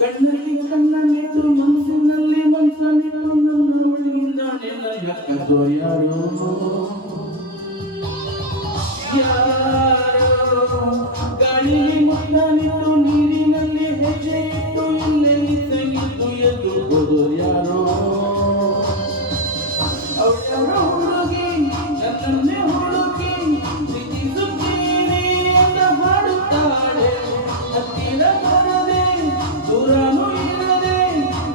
ಕಣ್ಣಲ್ಲಿ ಕಣ್ಣನ್ನಿಟ್ಟು ಮನಸ್ಸಿನಲ್ಲಿ ಮನಸ್ಸನ್ನಿಟ್ಟು ನನ್ನ ಒಳಗಿಂದ ನೆಲ ಯಾಕೋ ಯಾರೋ ಗಾಳಿಗೆ ಮುತ್ತನಿಟ್ಟು ನೀರಿನಲ್ಲಿ ಹೆಜ್ಜೆ ಇಟ್ಟು ಇಲ್ಲೇ ಇದ್ದು ಎದ್ದು ಹೋದೋ ಯಾರೋ ಅವಳ ಹುಡುಗಿ ನನ್ನನ್ನೇ ಹುಡುಕಿ ಪ್ರೀತಿಸುತ್ತೀನಿ ಅಂತ ಹಾಡುತ್ತಾಳೆ ಹತ್ತಿರ ಬರದೆ ದೂರನೂ ಇರದೆ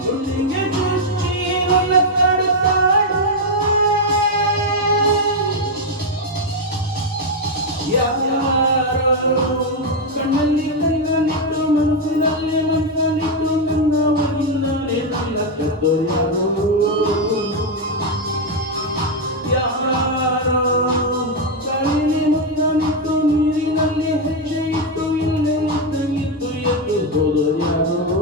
ಹುಡುಗಿಗೆ ದೃಷ್ಟಿ ನನ್ನ ಕಾಡುತ್ತಾಳೆ ಯಾರೋ ಕಣ್ಣಲ್ಲಿ ಕಣ್ಣನಿಟ್ಟು ಮನಸ್ಸಿನಲ್ಲಿ ಮನಸ್ಸನ್ನಿಟ್ಟು ನನ್ನ ಒಳಗಿಂದಲೇ ನನ್ನ ಕತ್ತೋ ಯಾರೋ ಗಾಳಿಗೆ ಮುತ್ತನಿಟ್ಟು ನೀರಿನಲ್ಲಿ ಹೆಜ್ಜೆ ಇಟ್ಟು ಇಲ್ಲೇ ಇದ್ದು ಎದ್ದು ಹೋದೋ ಯಾರೋ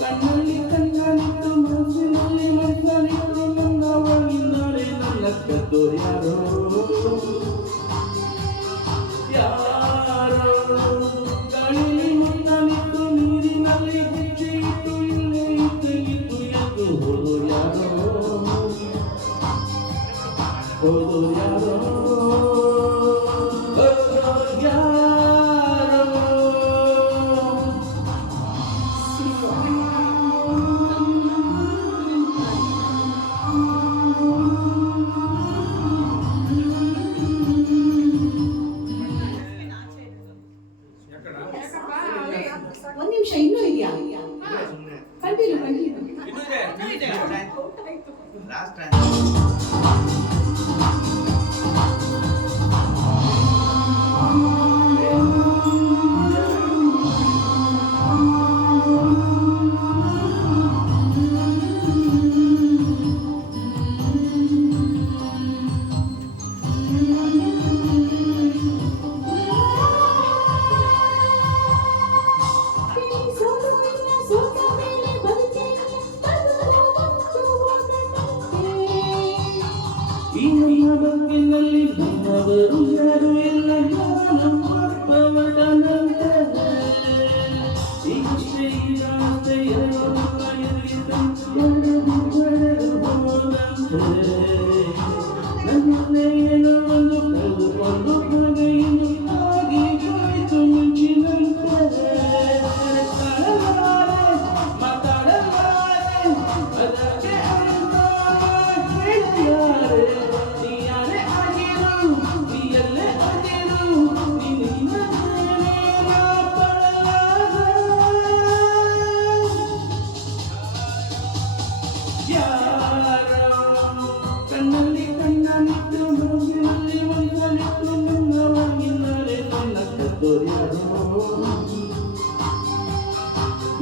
ಕಣ್ಣಲ್ಲಿ ಕಣ್ಣನಿಟ್ಟು ಮನಸ್ಸಿನಲ್ಲಿ ಮನಸ್ಸನ್ನಿಟ್ಟು ನನ್ನ ಒಳಗಿಂದಲೇ ನನ್ನ ಕತ್ತೋ ಯಾರೋ ಗಾಳಿಗೆ ಮುತ್ತನಿಟ್ಟು ನೀರಿನಲ್ಲಿ ಹೆಜ್ಜೆ ಇಟ್ಟು ಇಲ್ಲೇ ಇದ್ದು ಎದ್ದು ಹೋದೋ ಯಾರೋ ಒಂದ್ ನಿಮಿಷ ಇನ್ನೂ ಇದೆಯಾ ಕಂಟಿನ್ಯೂ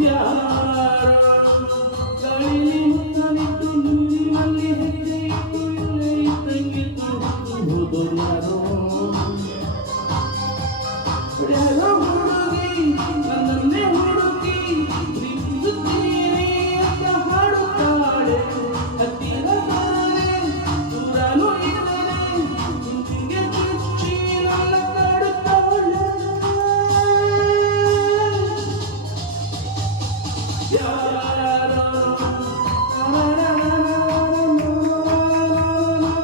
ಯಾರೋ ಗಾಳಿಲಿ ಮುತ್ತನಿಟ್ಟು ನಿಮ್ಮಲ್ಲಿ ಹೆಜ್ಜೆ ಇಟ್ಟು ಇಲ್ಲೇ ಇದ್ದಂಗಿತ್ತು ಹೋದೋರು ಯಾರೋ ಯಾರೋ ಹುಡುಗಿ ನನ್ನನ್ನೇ ಹುಡುಕಿ ಪ್ರೀತಿಸುತ್ತೀನಿ ಅಂತ ಹಾಡುತ್ತಾಳೆ ಹತ್ತಿರ ತಾಳೆ ದೂರನೂ ಇದ್ದರೆ ತುಂಬಿಗೆ ಚುಚ್ಚಿ ನನ್ನ ಕಾಡುತ್ತಾಳೆ ಯಾರೋ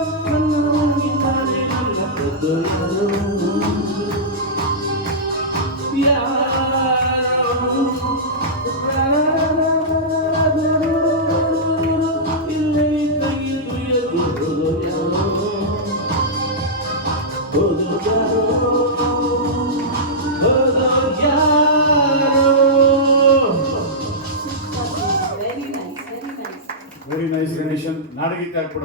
ನನ್ನ ಹೋಗಿದ್ದಾರೆ ನನ್ನ ಕದ್ದೊಯ್ಯರು very nice very nice very nice ಗಣೇಶನ್ ನಾಡಗೀತೆ ಹಾಕ್ಬಿಡು.